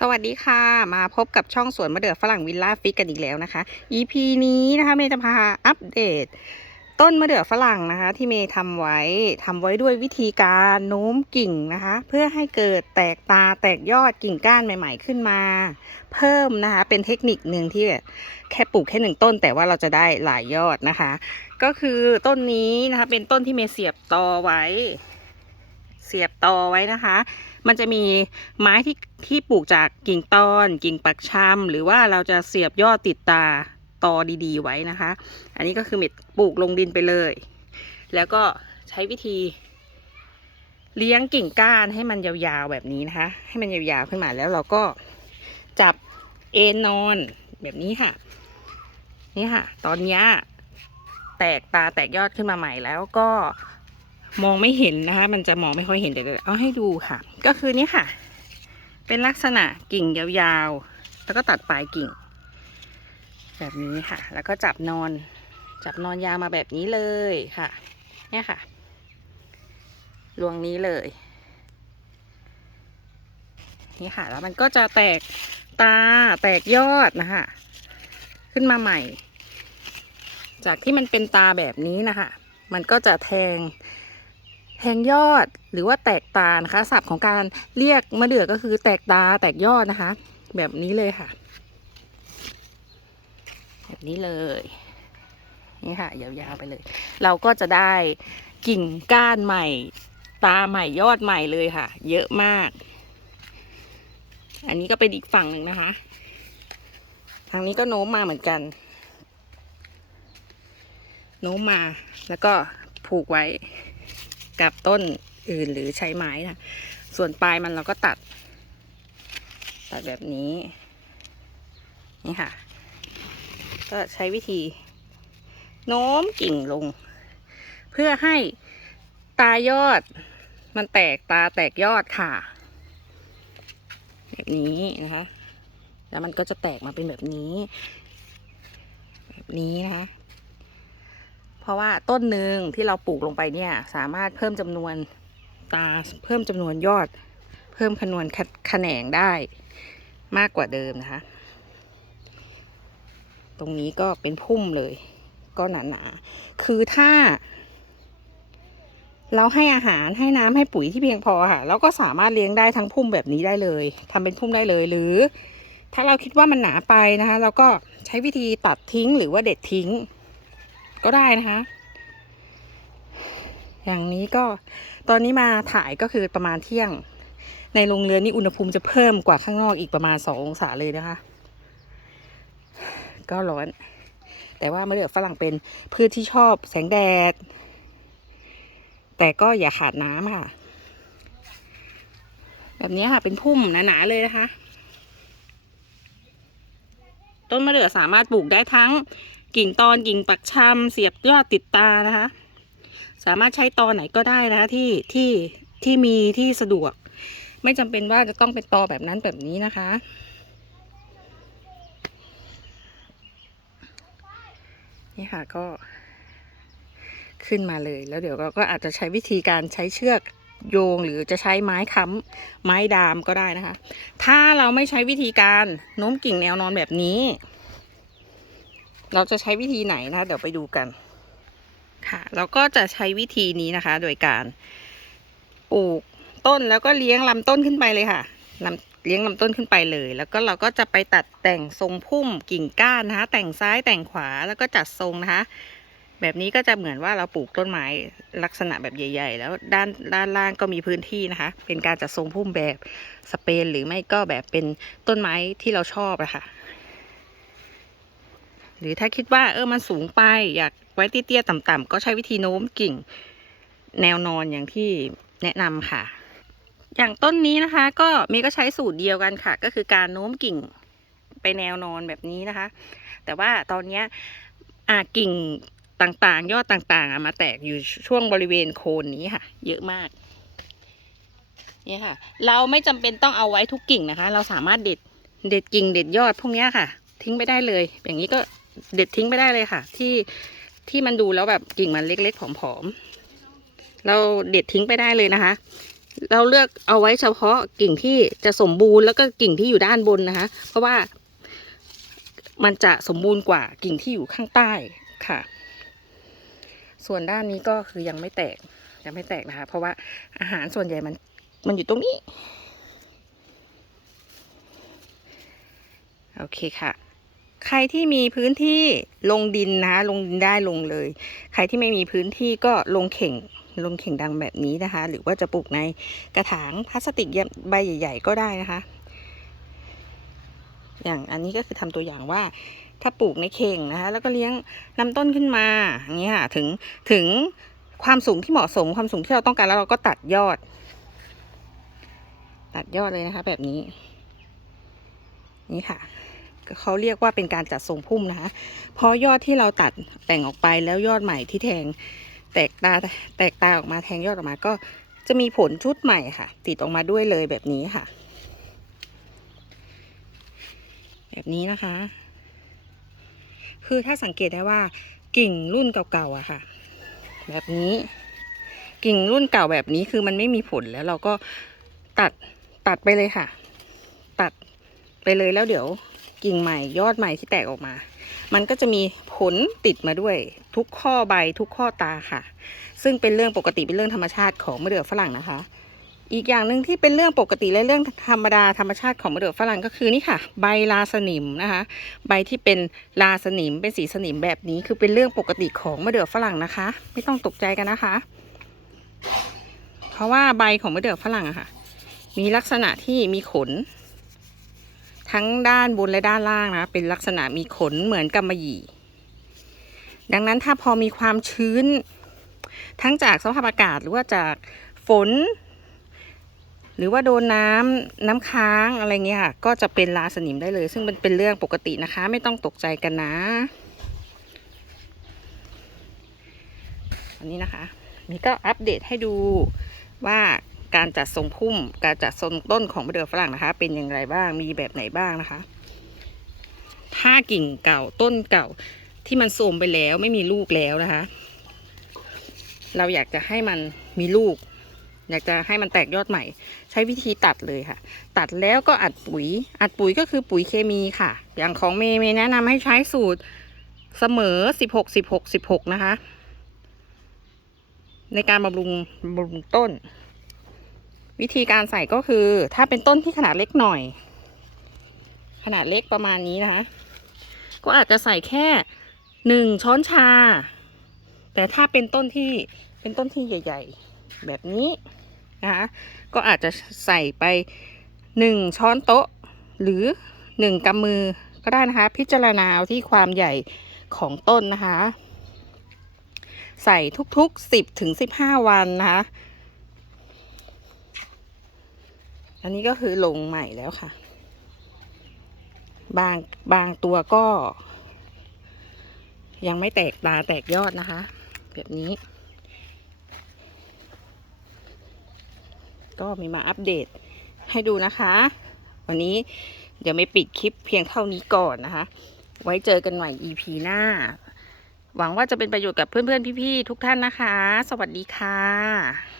สวัสดีค่ะ มาพบกับช่องสวนมะเดื่อฝรั่งวิลล่าฟิกกันอีกแล้วนะคะ EP นี้นะคะเมย์จะพาอัปเดต ต้นมะเดื่อฝรั่งนะคะ ที่เมย์ทำไว้ทำไว้ด้วยวิธีการโน้มกิ่งนะคะ เพื่อให้เกิดแตกตาแตกยอดกิ่งก้านใหม่ ๆ ขึ้นมา เพิ่มนะคะ เป็นเทคนิคหนึ่งที่แค่ปลูกแค่หนึ่งต้น แต่ว่าเราจะได้หลายยอดนะคะ ก็คือต้นนี้นะคะ เป็นต้นที่เมย์เสียบตอไว้ เสียบตอไว้นะคะ มันจะมีไม้ที่ที่ปลูกจากกิ่งตอน กิ่งปักชำหรือว่าเราจะเสียบยอดติดตาตอดีๆ ไว้นะคะ อันนี้ก็คือเม็ดปลูกลงดินไปเลย แล้วก็ใช้วิธี เลี้ยงกิ่งก้านให้มันยาวๆแบบนี้นะคะ ให้มันยาวๆขึ้นมาแล้วเราก็จับเอนนอนแบบนี้ค่ะ นี่ค่ะ ตอนนี้แตกตาแตกยอดขึ้นมาใหม่แล้วก็ มองไม่เห็นนะคะ มันจะมองไม่ค่อยเห็นเดี๋ยวเอาให้ดูค่ะ ก็คือนี่ค่ะ เป็นลักษณะกิ่งยาวๆ แล้วก็ตัดปลายกิ่ง แบบนี้ค่ะ แล้วก็จับนอน จับนอนยาวมาแบบนี้เลยค่ะ เนี่ยค่ะลวงนี้เลย นี่ค่ะ แล้วมันก็จะแตกตาแตกยอดนะคะ ขึ้นมาใหม่ จากที่มันเป็นตาแบบนี้นะคะ มันก็จะแทง ทงยอดหรือว่าแตกตานะคะศัพท์ของการเรียกมะเดื่อก็คือแตกตาแตกยอดนะคะ แบบนี้เลยค่ะ แบบนี้เลยนี่ค่ะยาวๆไปเลย เราก็จะได้กิ่งก้านใหม่ ตาใหม่ยอดใหม่เลยค่ะ เยอะมาก อันนี้ก็เป็นอีกฝั่งหนึ่งนะคะ ทางนี้ก็โน้มมาเหมือนกัน โน้มมาแล้วก็ผูกไว้ กับต้นอื่นหรือใช้ไม้นะส่วนปลายมันเราก็ตัด ตัดแบบนี้ นี่ค่ะ ก็ใช้วิธี โน้มกิ่งลง เพื่อให้ตายอด มันแตกตาแตกยอดค่ะ แบบนี้นะคะ แล้วมันก็จะแตกมาเป็นแบบนี้ แบบนี้นะคะ เพราะว่าต้นหนึ่งที่เราปลูกลงไปเนี่ย สามารถเพิ่มจำนวนตาเพิ่มจำนวนยอด เพิ่มขนวนแขนงได้มากกว่าเดิมนะคะ ตรงนี้ก็เป็นพุ่มเลย ก็หนาๆคือถ้า เราให้อาหารให้น้ำให้ปุ๋ยที่เพียงพอค่ะเราก็สามารถเลี้ยงได้ทั้งพุ่มแบบนี้ได้เลยทำเป็นพุ่มได้เลยหรือ ถ้าเราคิดว่ามันหนาไปนะคะ เราก็ใช้วิธีตัดทิ้งหรือว่าเด็ดทิ้ง ก็ได้นะคะ อย่างนี้ก็ตอนนี้มาถ่ายก็คือประมาณเที่ยง ในโรงเรือนนี่อุณหภูมิจะเพิ่มกว่าข้างนอกอีกประมาณสององศาเลยนะคะ ก็ร้อน แต่ว่ามะเดื่อฝรั่งเป็นพืชที่ชอบแสงแดด แต่ก็อย่าขาดน้ำค่ะ แบบนี้ค่ะเป็นพุ่มหนาๆเลยนะคะ ต้นมะเดื่อสามารถปลูกได้ทั้ง กิ่งตอนกิ่งปักชำเสียบยอดติดตานะคะ สามารถใช้ตอนไหนก็ได้นะคะที่ที่ที่มีที่สะดวก ไม่จำเป็นว่าจะต้องเป็นตอแบบนั้นแบบนี้นะคะนี่ค่ะก็ขึ้นมาเลย แล้วเดี๋ยวเราก็อาจจะใช้วิธีการใช้เชือกโยงหรือจะใช้ไม้ค้ำไม้ดามก็ได้นะคะ ถ้าเราไม่ใช้วิธีการโน้มกิ่งแนวนอนแบบนี้ เราจะใช้วิธีไหนนะเดี๋ยวไปดูกัน ค่ะ เราก็จะใช้วิธีนี้นะคะ โดยการปลูกต้นแล้วก็เลี้ยงลำต้นขึ้นไปเลยค่ะลำเลี้ยงลำต้นขึ้นไปเลย แล้วก็เราก็จะไปตัดแต่งทรงพุ่มกิ่งก้านนะคะ แต่งซ้ายแต่งขวาแล้วก็จัดทรงนะคะ แบบนี้ก็จะเหมือนว่าเราปลูกต้นไม้ลักษณะแบบใหญ่ ๆ แล้วด้านด้านล่างก็มีพื้นที่นะคะ เป็นการจัดทรงพุ่มแบบสเปนหรือไม่ก็แบบเป็นต้นไม้ที่เราชอบอะค่ะ หรือถ้าคิดว่าเออมันสูงไป อยากไว้เตี้ยๆต่ำๆก็ใช้วิธีโน้มกิ่งแนวนอนอย่างที่แนะนำค่ะ อย่างต้นนี้นะคะ ก็เมย์ก็ใช้สูตรเดียวกันค่ะ ก็คือการโน้มกิ่งไปแนวนอนแบบนี้นะคะ แต่ว่าตอนนี้อ่ากิ่งต่างๆ ยอดต่างๆมาแตกอยู่ช่วงบริเวณโคนนี้ค่ะ เยอะมากนี่ค่ะ เราไม่จำเป็นต้องเอาไว้ทุกกิ่งนะคะ เราสามารถเด็ดเด็ดกิ่งเด็ดยอดพวกนี้ค่ะ ทิ้งไปได้เลย อย่างนี้ก็ เด็ดทิ้งไปได้เลยค่ะ ที่ที่มันดูแล้วแบบกิ่งมันเล็กๆผอมๆเราเด็ดทิ้งไปได้เลยนะคะ เราเลือกเอาไว้เฉพาะกิ่งที่จะสมบูรณ์แล้วก็กิ่งที่อยู่ด้านบนนะคะ เพราะว่ามันจะสมบูรณ์กว่ากิ่งที่อยู่ข้างใต้ค่ะ ส่วนด้านนี้ก็คือยังไม่แตกยังไม่แตกนะคะ เพราะว่าอาหารส่วนใหญ่มันมันอยู่ตรงนี้ โอเคค่ะ ใครที่มีพื้นที่ลงดินนะคะลงดินได้ลงเลย ใครที่ไม่มีพื้นที่ก็ลงเข่งลงเข่งดังแบบนี้นะคะ หรือว่าจะปลูกในกระถางพลาสติกใบใหญ่ ๆ ก็ได้นะคะ อย่างอันนี้ก็คือทำตัวอย่างว่าถ้าปลูกในเข่งนะคะ แล้วก็เลี้ยงลำต้นขึ้นมาอย่างนี้ค่ะถึงถึงความสูงที่เหมาะสมความสูงที่เราต้องการแล้วเราก็ตัดยอด ตัดยอดเลยนะคะ แบบนี้ นี่ค่ะ เขาเรียกว่าเป็นการจัดทรงพุ่มนะคะเพราะยอดที่เราตัดแต่งออกไปแล้วยอดใหม่ที่แทงแตกตาแตกตาออกมาแทงยอดออกมาก็จะมีผลชุดใหม่ค่ะ ติดออกมาด้วยเลยแบบนี้ค่ะ แบบนี้นะคะ คือถ้าสังเกตได้ว่ากิ่งรุ่นเก่าๆอะค่ะ แบบนี้ กิ่งรุ่นเก่าแบบนี้คือมันไม่มีผลแล้วเราก็ตัดตัดไปเลยค่ะ ตัดไปเลยแล้วเดี๋ยว กิ่งใหม่ยอดใหม่ที่แตกออกมา มันก็จะมีผลติดมาด้วยทุกข้อใบทุกข้อตาค่ะ ซึ่งเป็นเรื่องปกติเป็นเรื่องธรรมชาติของมะเดื่อฝรั่งนะคะ อีกอย่างหนึ่งที่เป็นเรื่องปกติและเรื่องธรรมดาธรรมชาติของมะเดื่อฝรั่งก็คือนี่ค่ะ ใบลาสนิมนะคะ ใบที่เป็นลาสนิมเป็นสีสนิมแบบนี้คือเป็นเรื่องปกติของมะเดื่อฝรั่งนะคะ ไม่ต้องตกใจกันนะคะ เพราะว่าใบของมะเดื่อฝรั่งอะค่ะ มีลักษณะที่มีขน ทั้งด้านบนและด้านล่างนะ เป็นลักษณะมีขนเหมือนกำมะหยี่ ดังนั้นถ้าพอมีความชื้น ทั้งจากสภาพอากาศหรือว่าจากฝน หรือว่าโดนน้ำน้ำค้างอะไรเงี้ยค่ะก็จะเป็นลาสนิมได้เลย ซึ่งมันเป็นเรื่องปกตินะคะ ไม่ต้องตกใจกันนะ อันนี้นะคะนี่ก็อัปเดตให้ดูว่า การจัดทรงพุ่ม การจัดทรงต้นของมะเดื่อฝรั่งนะคะ เป็นอย่างไรบ้างมีแบบไหนบ้างนะคะ ถ้ากิ่งเก่าต้นเก่าที่มันโทรมไปแล้วไม่มีลูกแล้วนะคะ เราอยากจะให้มันมีลูก อยากจะให้มันแตกยอดใหม่ ใช้วิธีตัดเลยค่ะ ตัดแล้วก็อัดปุ๋ย อัดปุ๋ยก็คือปุ๋ยเคมีค่ะ อย่างของเมย์เมย์แนะนำให้ใช้สูตรเสมอสิบหกสิบหกสิบหกนะคะ ในการบำรุงบำรุงต้น วิธีการใส่ก็คือ ถ้าเป็นต้นที่ขนาดเล็กหน่อย ขนาดเล็กประมาณนี้นะคะ ก็อาจจะใส่แค่หนึ่งช้อนชา แต่ถ้าเป็นต้นที่เป็นต้นที่ใหญ่ ๆ แบบนี้นะคะก็อาจจะใส่ไปหนึ่งช้อนโต๊ะ หรือหนึ่งกำมือก็ได้นะคะ พิจารณาเอาที่ความใหญ่ของต้นนะคะ ใส่ทุกๆสิบถึงสิบห้าวันนะคะ อันนี้ก็คือลงใหม่แล้วค่ะ บางบางตัวก็ ยังไม่แตกตาแตกยอดนะคะ แบบนี้ ก็มีมาอัปเดตให้ดูนะคะ วันนี้เดี๋ยวไม่ปิดคลิปเพียงเท่านี้ก่อนนะคะ ไว้เจอกันใหม่ EP หน้า หวังว่าจะเป็นประโยชน์กับเพื่อนๆ พี่ๆ ทุกท่านนะคะ สวัสดีค่ะ